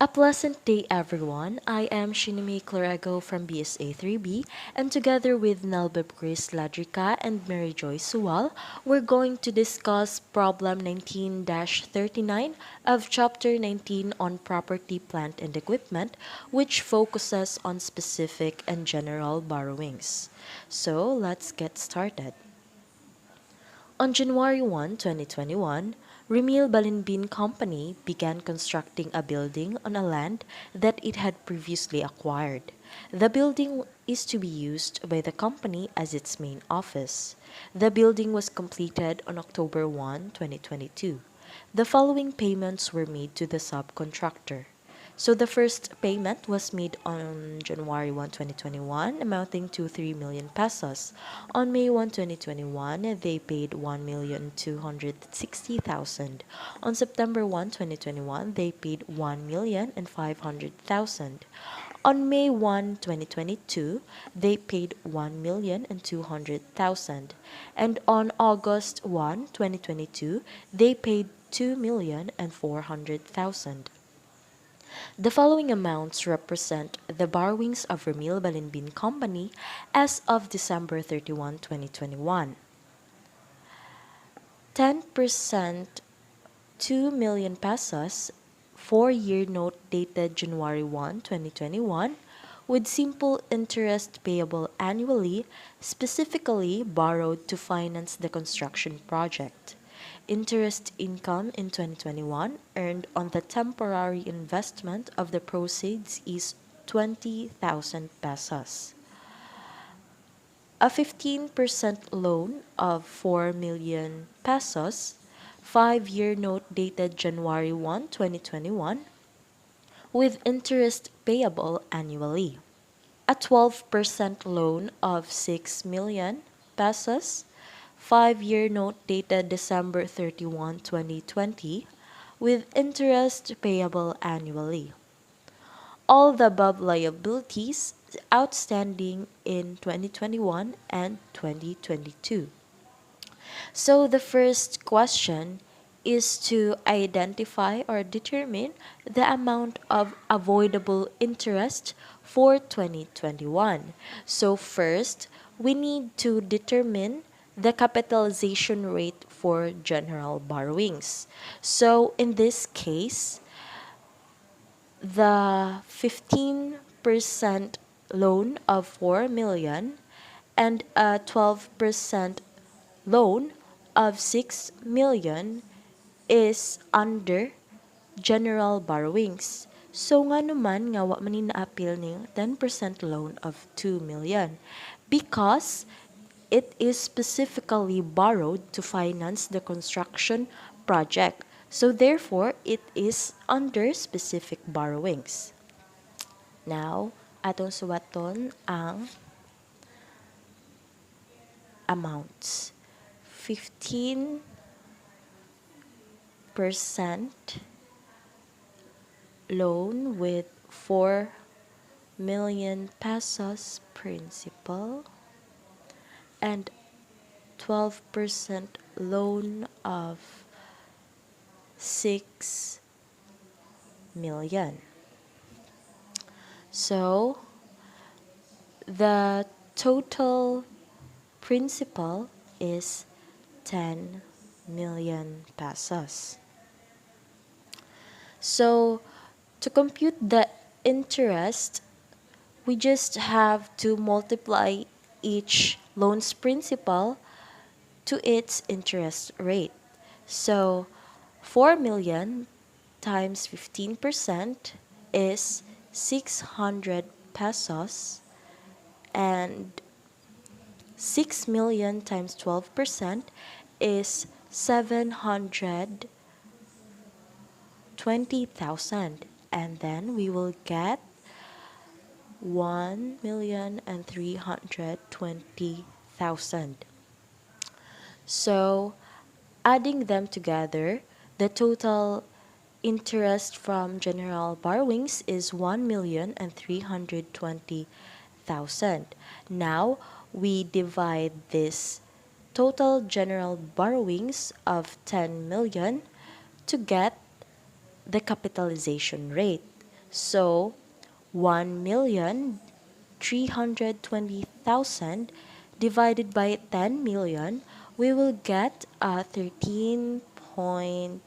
A pleasant day, everyone. I am Clerigo from BSA 3B, and together with Chris Ladrica and Mary Joy Sual, we're going to discuss Problem 19-39 of Chapter 19 on Property, Plant, and Equipment, which focuses on specific and general borrowings. So let's get started. On January 1, 2021, Remil Balinbin Company began constructing a building on a land that it had previously acquired. The building is to be used by the company as its main office. The building was completed on October 1, 2022. The following payments were made to the subcontractor. So the first payment was made on January 1, 2021, amounting to 3 million pesos. On May 1, 2021, they paid 1,260,000. On September 1, 2021, they paid 1,500,000. On May 1, 2022, they paid 1,200,000. And on August 1, 2022, they paid 2,400,000. The following amounts represent the borrowings of Remil Balinbin Company as of December 31, 2021. 10% 2 million pesos, 4-year note dated January 1, 2021, with simple interest payable annually, specifically borrowed to finance the construction project. Interest income in 2021 earned on the temporary investment of the proceeds is 20,000 pesos. A 15% loan of 4 million pesos, 5-year note dated January 1, 2021, with interest payable annually. A 12% loan of 6 million pesos, 5-year note dated December 31, 2020, with interest payable annually. All the above liabilities outstanding in 2021 and 2022. So the first question is to identify or determine the amount of avoidable interest for 2021. So first, we need to determine the capitalization rate for general borrowings. So in this case, the 15% loan of 4 million and a 12% loan of 6 million is under general borrowings. So nga naman nga wa man na-appeal ning 10% loan of 2 million because it is specifically borrowed to finance the construction project. So therefore, it is under specific borrowings. Now, atong suwaton ang amounts. 15% loan with 4 million pesos principal and 12% loan of 6 million. So, the total principal is 10 million pesos. So, to compute the interest, we just have to multiply each loan's principal to its interest rate. So, 4 million times 15% is 600 pesos, and 6 million times 12% is 720,000, and then we will get 1,320,000. So, adding them together, the total interest from general borrowings is 1,320,000. Now, we divide this total general borrowings of 10 million to get the capitalization rate. So 1,320,000 divided by 10 million, we will get a 13.20%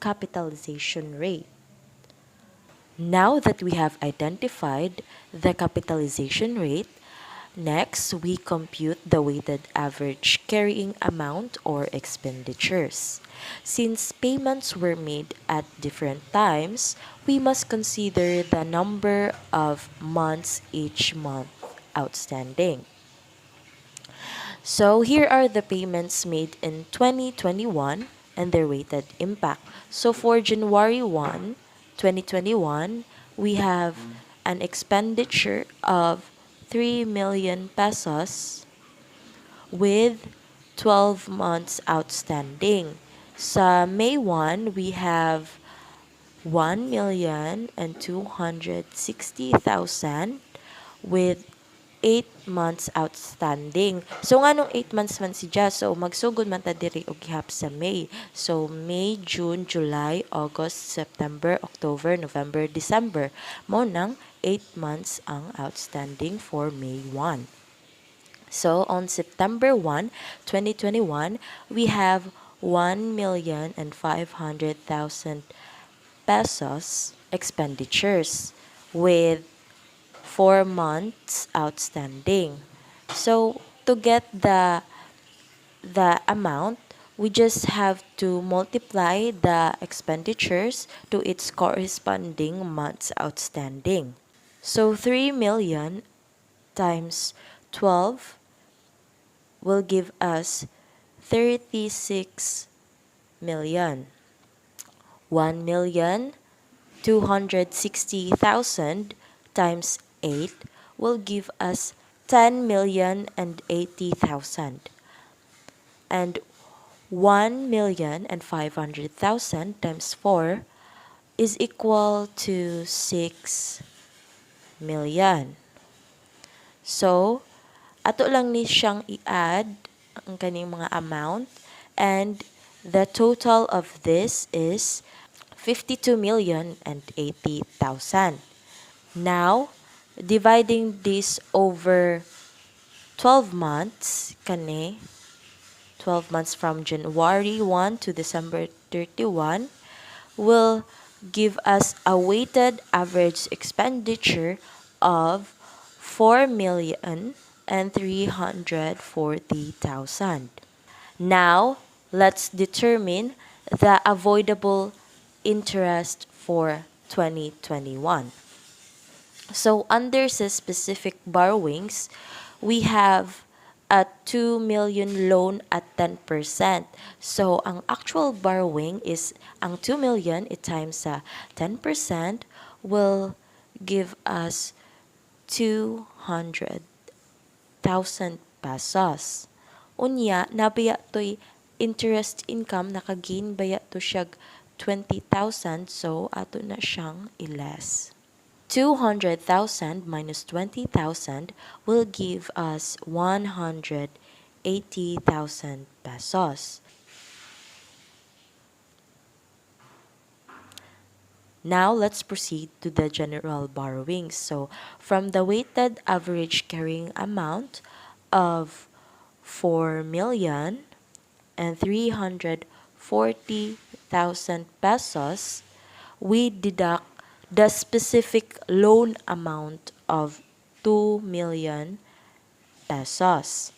capitalization rate. Now that we have identified the capitalization rate, next we compute the weighted average carrying amount or expenditures. Since payments were made at different times, we must consider the number of months each month outstanding. So here are the payments made in 2021 and their weighted impact. So for January 1, 2021, we have an expenditure of 3 million pesos with 12 months outstanding. Sa May 1, we have 1,260,000 with 8 months outstanding. So nga nung 8 months man si Jazz, so magsugod man ta diri og gihap sa May. So May, June, July, August, September, October, November, December. Mo nang 8 months ang outstanding for May 1. So on September 1, 2021, we have 1,500,000 pesos expenditures with 4 months outstanding. So to get the amount, we just have to multiply the expenditures to its corresponding months outstanding. So 3 million times 12 will give us 36 million. 1,260,000 times 8 will give us 10,080,000. And 1,500,000 times 4 is equal to 6 million. So, ato lang ni siyang i-add ang kaning mga amount, and the total of this is 52,080,000. Now, dividing this over 12 months, 12 months from January 1 to December 31, will give us a weighted average expenditure of 4,340,000. Now, let's determine the avoidable interest for 2021. So under sa specific borrowings, we have a 2 million loan at 10%. So ang actual borrowing is ang 2 million times sa 10% will give us 200,000 pesos. Unya, nabaya to'y interest income, nakagain baya to siyag 20,000, so ato na siyang i-less. 200,000 minus 20,000 will give us 180,000 pesos. Now, let's proceed to the general borrowings. So, from the weighted average carrying amount of 4,340,000 pesos, we deduct the specific loan amount of 2 million pesos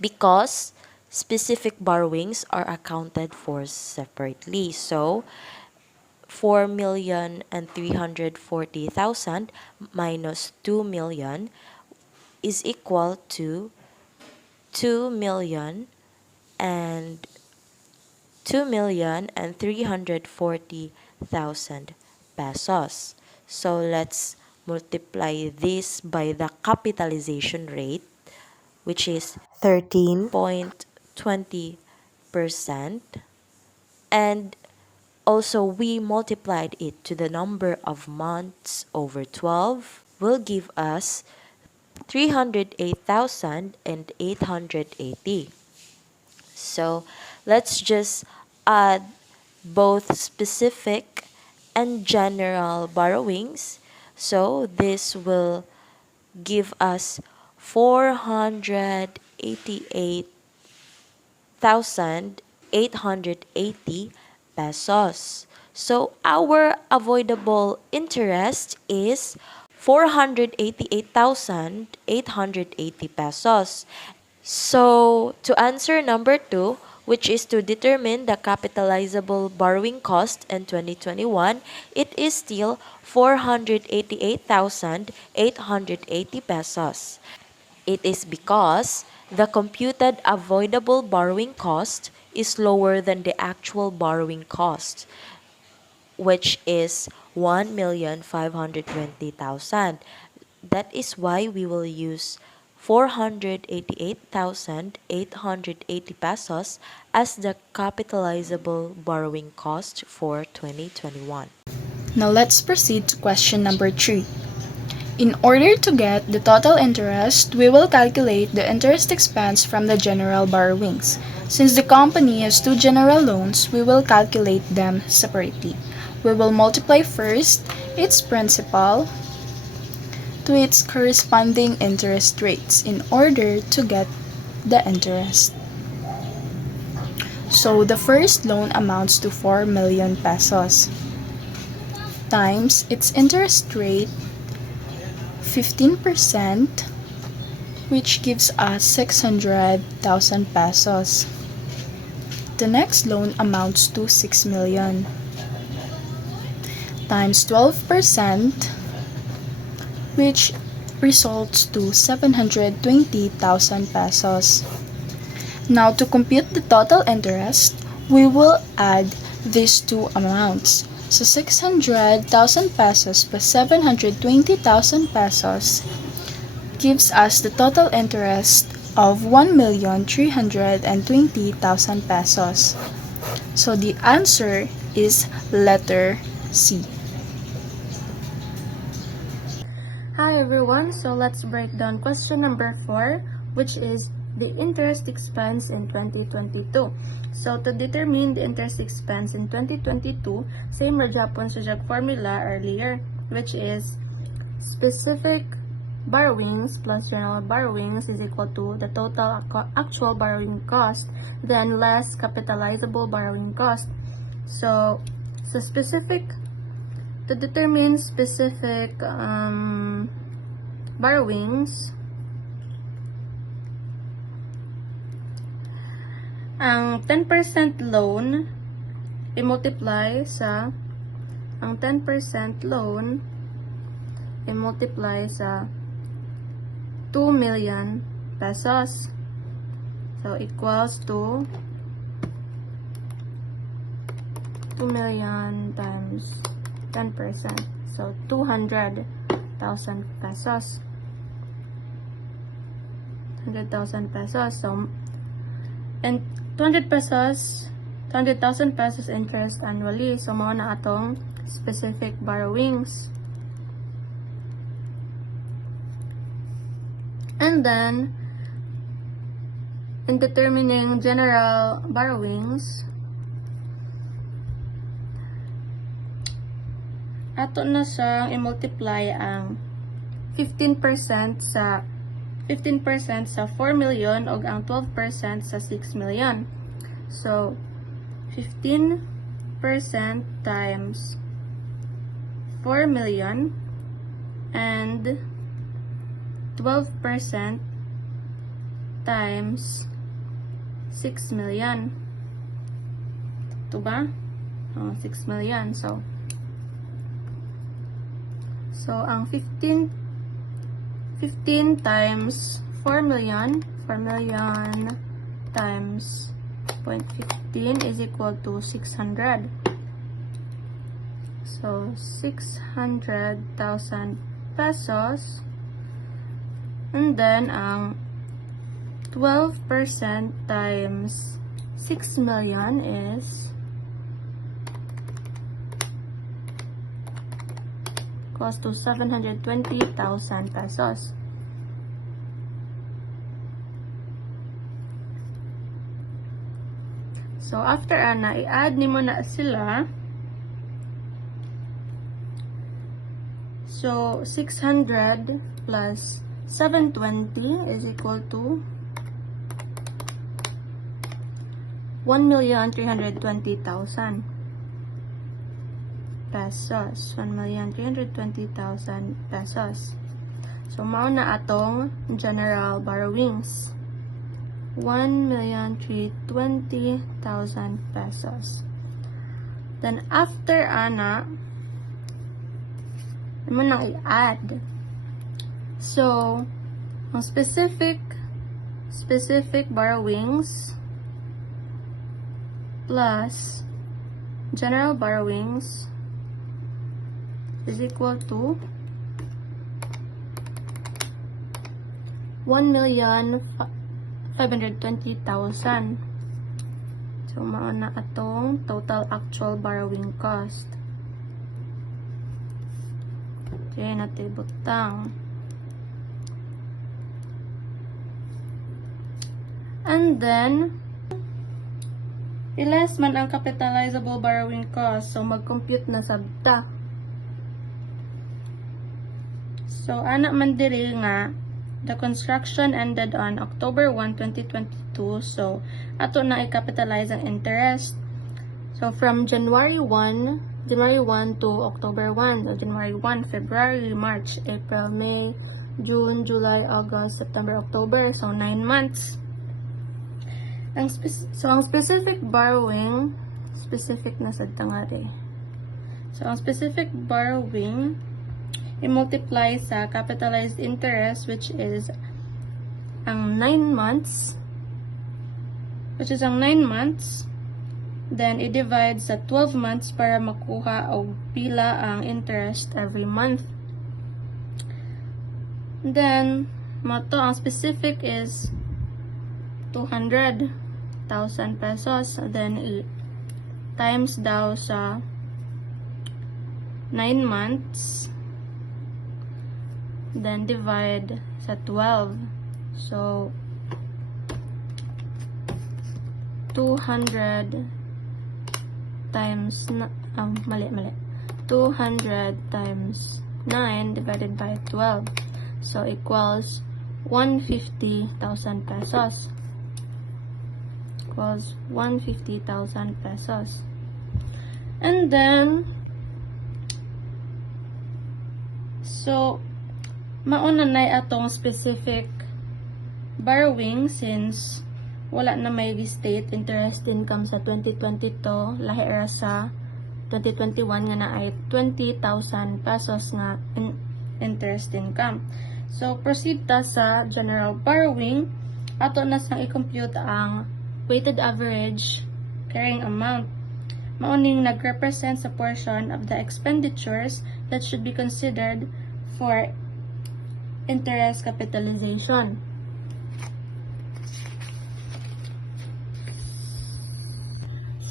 because specific borrowings are accounted for separately. So, 4,340,000 minus 2 million is equal to 2,340,000 pesos. So let's multiply this by the capitalization rate, which is 13.20%, and also we multiplied it to the number of months over 12 will give us 308,880. So let's just add both specific and general borrowings. So this will give us 488,880 pesos. So our avoidable interest is 488,880 pesos. So, to answer number 2, which is to determine the capitalizable borrowing cost in 2021, it is still 488,880 pesos. It is because the computed avoidable borrowing cost is lower than the actual borrowing cost, which is 1,520,000. That is why we will use 488,880 pesos as the capitalizable borrowing cost for 2021. Now let's proceed to question number 3. In order to get the total interest, we will calculate the interest expense from the general borrowings. Since the company has two general loans, we will calculate them separately. We will multiply first its principal to its corresponding interest rates in order to get the interest. So the first loan amounts to 4 million pesos times its interest rate 15%, which gives us 600,000 pesos. The next loan amounts to 6 million times 12%, which results to 720,000 pesos. Now to compute the total interest, we will add these two amounts. So 600,000 pesos plus 720,000 pesos gives us the total interest of 1,320,000 pesos. So the answer is letter C. Hi everyone, so let's break down question number 4, which is the interest expense in 2022. So to determine the interest expense in 2022, same ra gyapon sa jag formula earlier, which is specific borrowings plus general borrowings is equal to the total actual borrowing cost, then less capitalizable borrowing cost. So to determine specific borrowings, ang 10% loan i-multiply sa 2 million pesos. So equals to 2 million times 10%. So 200,000 pesos. 100,000 pesos. So and 200,000 pesos interest annually. So mao na atong specific borrowings. And then in determining general borrowings, ato na sa i-multiply ang 15% sa 4 million o ang 12% sa 6 million. So 15% times 4 million and 12% times 6 million. Ito ba? 6 million. So ang 15 times 4 million times 0.15 is equal to 600. So 600,000 pesos. And then ang 12% times 6 million is equals to 720,000 pesos. So after ana i-add nimo na sila, So 600 plus 720 is equal to 1,320,000 pesos. 1,320,000 pesos. So, mao na atong general borrowings. 1,320,000 pesos. Then, after ana, naman nang i-add. So, ang specific borrowings plus general borrowings is equal to 1,520,000. So, mao na atong total actual borrowing cost. Okay, natibutang. And then, ilas man ang capitalizable borrowing cost. So, mag-compute na sabta. So, anak man diri nga, the construction ended on October 1, 2022. So, ato na i-capitalize ang interest. So, from January 1 to October 1. So, January 1, February, March, April, May, June, July, August, September, October. So, 9 months. Ang specific borrowing, specific na sa tangari. So, ang specific borrowing, i-multiply sa capitalized interest, which is ang 9 months, then i-divide sa 12 months para makuha o pila ang interest every month. Then, mato, ang specific is 200,000 pesos. Then, times daw sa 9 months. Then, divide sa 12. So, 200 times, mali. 200 times 9 divided by 12. So, equals 150,000 pesos. Equals 150,000 pesos. And then, so, mauna na atong specific borrowing since wala na may state interest income sa 2022, lahi ra sa 2021 nga na ay 20,000 pesos na interest income. So, proceed ta sa general borrowing. Ato na sang i-compute ang weighted average carrying amount. Mauning nag-represent sa portion of the expenditures that should be considered for interest capitalization.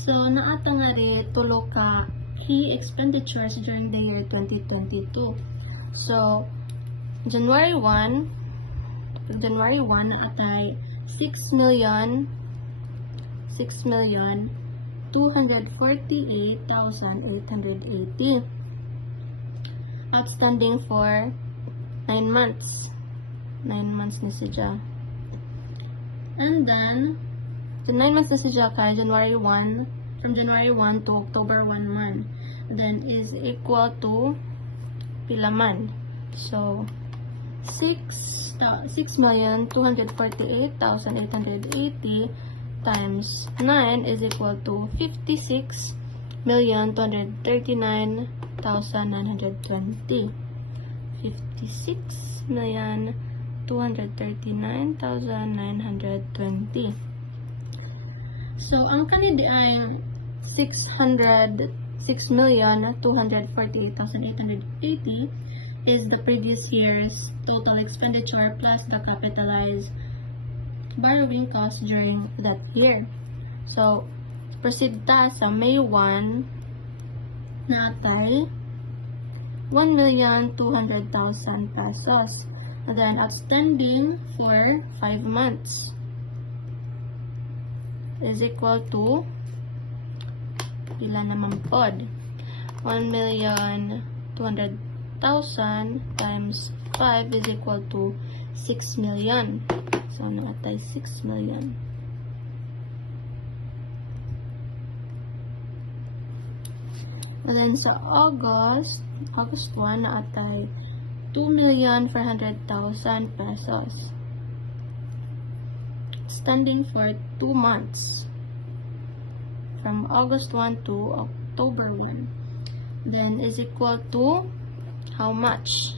So, naato nga rin tulo ka key expenditures during the year 2022. So, January 1 atay 6,248,880 outstanding for 9 months. 9 months na siya. And then, so 9 months na siya kay January 1, from January 1 to October 1. Then, is equal to pila man. So, 6,248,880 times 9 is equal to 56,239,920. 56,239,920. So, ang kanidi ay 6,248,880 is the previous year's total expenditure plus the capitalized borrowing cost during that year. So, proceed ta sa May 1 na atay 1,200,000 pesos. And then, outstanding for 5 months is equal to pila naman pod 1,200,000 times 5 is equal to 6 million. So, naatay 6 million. And then sa August 1, naatay 2,400,000 pesos. Standing for 2 months. From August 1 to October 1. Then is equal to how much?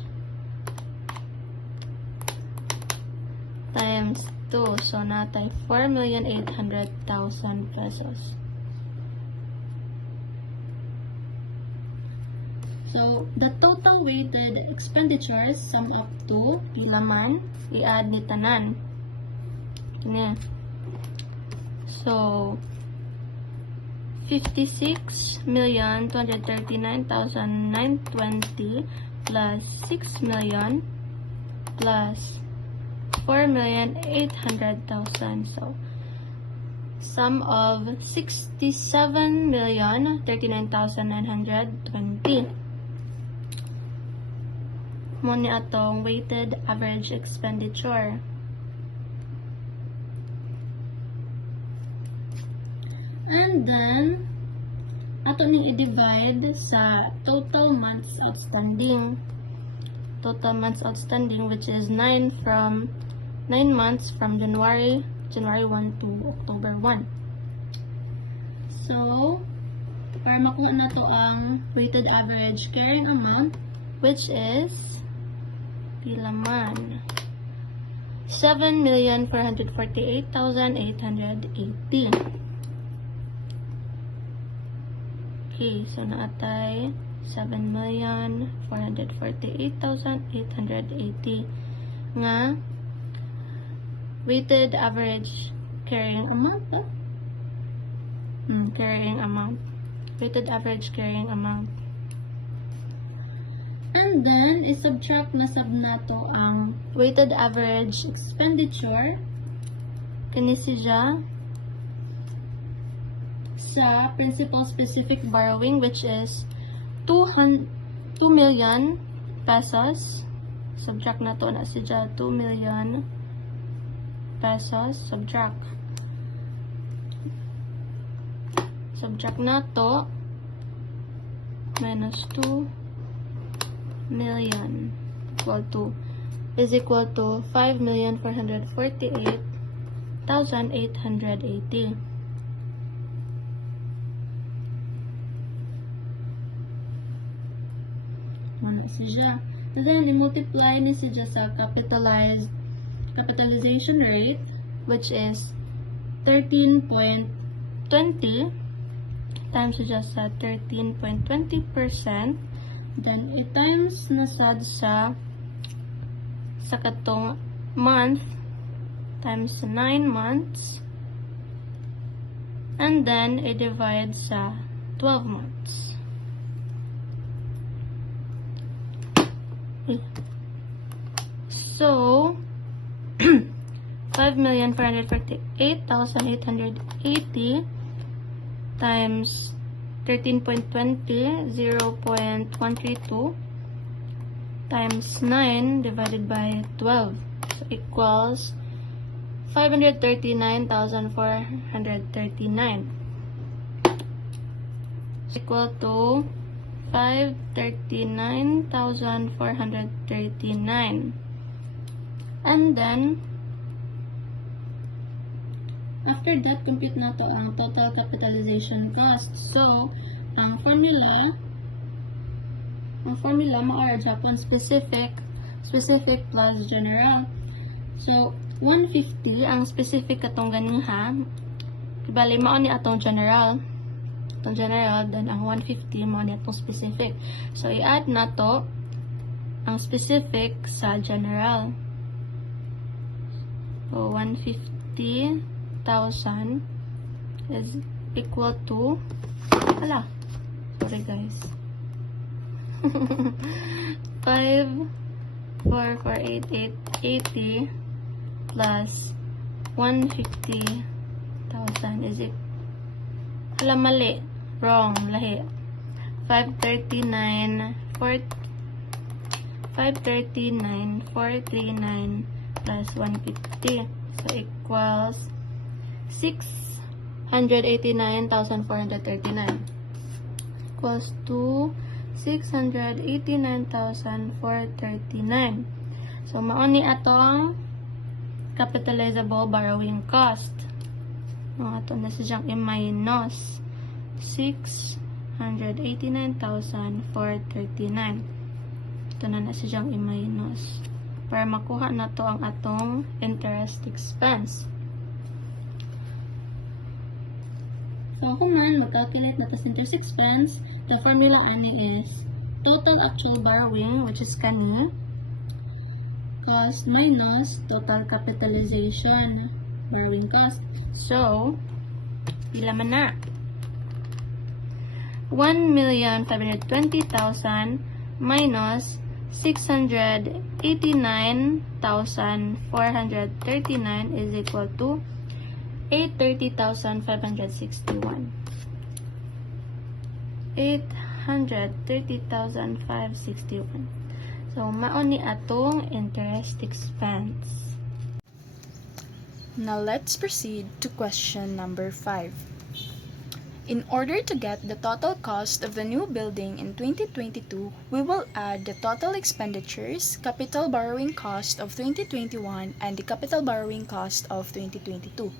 Times 2. So, natay 4,800,000 pesos. So, the total weighted expenditures sum up to pila man, i-add ni tanan. Kini. So, 56,239,920 plus 6 million plus 4,800,000. So, sum of 67,039,920. Muna atong weighted average expenditure. And then, ato ning i-divide sa total months outstanding. Total months outstanding, which is 9 months from January 1 to October 1. So, para makuha na to ang weighted average carrying amount, which is pila man? 7,448,880. Okay, so naatay 7,448,880 nga weighted average carrying amount. Carrying amount. Weighted average carrying amount. And then, isubtract na sab nato ang weighted average expenditure. Kini siya sa principal specific borrowing, which is 2 million pesos. Subtract na to na siya 2 million pesos. Subtract na to minus 2 million is equal to 5,448,880. Ano siya? Then, i-multiply ni siya sa capitalization rate, which is 13.20 times siya sa 13.20%. Then, i-times na sad sa katong month times 9 months. And then, i-divide sa 12 months. So, 5,448,880 times 13.20, 0.132 times 9 divided by 12. So, equals 539,439. Equal to 539,439. And then, after that, compute na to ang total capitalization cost. So, ang formula ma-or Japan specific plus general. So, 150 ang specific katong ganing ha. Bali mao ni atong general. Itong general, then ang 150 mo na itong specific. So, i-add na to ang specific sa general. So, 150,000 is equal to, sorry guys, 5,448,880 plus 150,000 is equal, mali. Wrong, lahi. 539,4 539,439 plus 150. So equals 689,439. Equals to 689,439. So mauni atong capitalizable borrowing cost. Ato na siyang i-minus 689,439. Ito na siyang i-minus para makuha na to ang atong interest expense. So kung man mag-calculate na to sa interest expense, the formula ani is total actual borrowing, which is kani, cost minus total capitalization borrowing cost. So, pila man na? 1,520,000 minus 689,439 is equal to 830,561. 830,561. So, maon ni atong interest expense. Now let's proceed to question number 5. In order to get the total cost of the new building in 2022, we will add the total expenditures, capital borrowing cost of 2021, and the capital borrowing cost of 2022.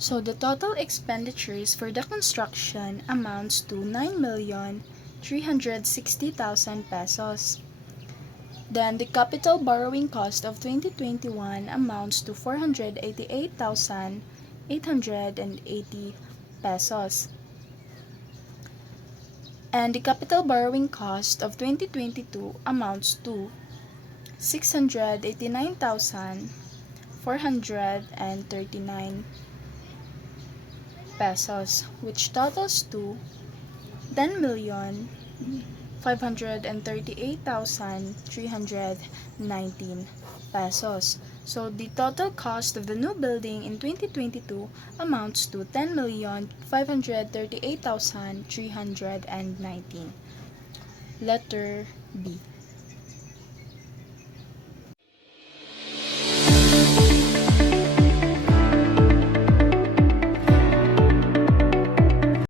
So the total expenditures for the construction amounts to 9,360,000 pesos. Then the capital borrowing cost of 2021 amounts to 488,880 pesos. And the capital borrowing cost of 2022 amounts to 689,439 pesos, which totals to 10,538,319 pesos. So the total cost of the new building in 2022 amounts to 10,538,319. Letter B.